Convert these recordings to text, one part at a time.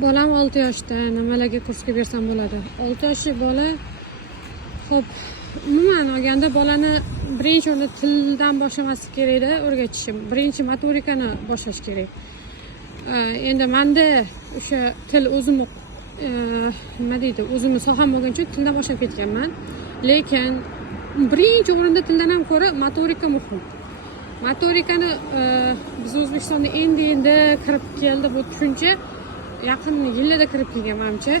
Bolam 6 yoshda, nimalarga kursga bersam bo'ladi? 6 yoshli bola, xo'p, umuman olganda bolani birinchi o'rinda tildan boshlamaslik kerak-da, o'rgatishim. Birinchi motorikani boshlash kerak. Endi menda o'sha til o'zimni nima deydi, o'zimni soham bo'lgani uchun tildan boshlab ketganman. Lekin birinchi o'rinda tildan ham ko'ra motorika muhim. Motorikani biz O'zbekistonda endi kirib keldi bu tushuncha. Yaqin yillarda kirib kelgan menimcha.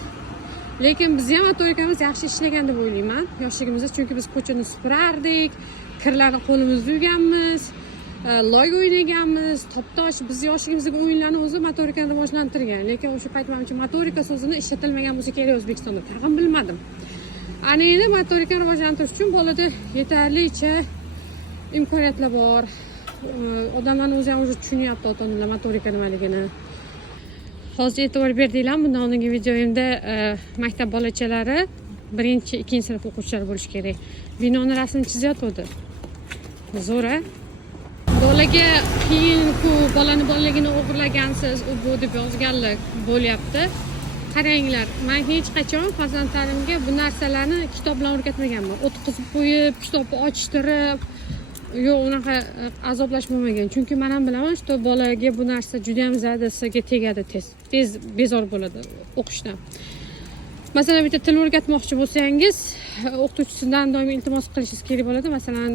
Lekin biz ham motorikamiz yaxshi ishlagan deb o'ylayman yoshligimizda, chunki biz ko'chani supurardik, kirlarni qo'limizda yuvganmiz, loy o'ynaganmiz, toptosh. Biz yoshligimizdagi o'yinlarni o'zi motorikani rivojlantirgan. Lekin o'sha payt menimcha motorika so'zini ishlatilmagan bo'lsa kerak O'zbekistonda. Tag'in bilmadim. Ana endi motorikani rivojlantirish uchun bolada yetarlicha imkoniyatlar bor. Odamlarning o'zi ham tushunyapti ota-onalar motorika nimaligini. Hozir e'tibor berdinglar, bundan oldingi videoyimda maktab bolachalari 1-2 sinf o'quvchilari bo'lish kerak. Binoni rasmini chizyapti. Zo'r-a? Bolaga qiyin-ku, bolani bolaligini o'g'irlagansiz, u bu deb yozganlik bo'lyapti. Qaranglar, men hech qachon farzandlarimga bu narsalarni kitob bilan o'rgatmaganman. O'tqizib qo'yib, kitobni ochtirib, yo'q, unaqa azoblash bo'lmagan. Chunki men ham bilaman, что bolaga bu narsa juda ham zadasiga tegadi, tez bezor bo'ladi o'qishdan. Masalan, bitta til o'rgatmoqchi bo'lsangiz, o'qituvchisidan doim iltimos qilishingiz kerak bo'ladi. Masalan,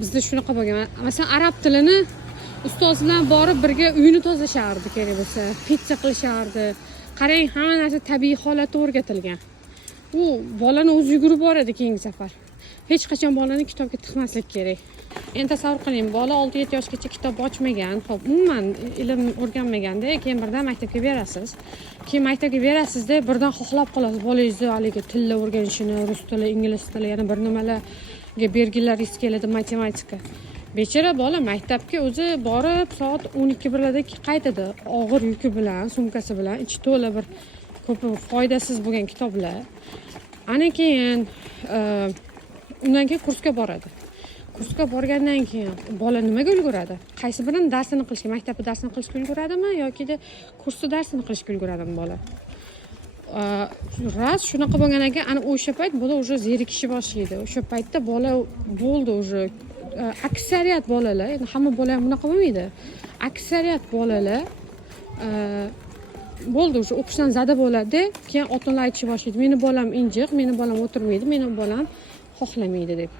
bizda shunaqa bo'lgan. Masalan, arab tilini ustoz bilan borib birga uyini tozalashardi kerak bo'lsa, pitsa qilishardi. Qarang, hamma narsa tabiiy holatda o'rgatilgan. U bolani o'zi yugurib boradi keyingi safar. Hech qachon bolani kitobga tiqmaslik kerak. Endi tasavvur qiling, bola 6-7 yoshgacha kitob ochmagan, xo'p, umuman ilm o'rganmaganda, keyin birdan maktabga berasiz. Keyin maktabga berasizda birdan xohlab qolasiz bolangizni haligi tillar o'rganishini, rus tili, ingliz tili, yana bir nimalarga bergilaringiz keladi, matematika. Bechora bola maktabga o'zi borib soat 12-1larda qaytadi, og'ir yuki bilan, sumkasi bilan, ichi to'la bir ko'p foydasiz bo'lgan kitoblar. Ana keyin undan keyin kursga boradi. Kursga borgandan keyin bola nimaga ulguradi? Qaysi birini darsini qilishga, maktabda darsini qilishga ulguradimi yoki kursda darsini qilishga ulguradimi bola? Ras shunaqa bo'lgan ekan, ana o'sha payt bola уже zerikishni boshlaydi. O'sha paytda bola bo'ldi уже. Aksariyat bolalar, endi hamma bola ham bunaqa bo'lmaydi. Aksariyat bolalar bo'ldi, o'sha o'qishdan zada bo'ladi, keyin ota-onalar aytishni boshlaydi. Meni bolam injiq, meni bolam o'tirmaydi, meni bolam xohlamaydi deb.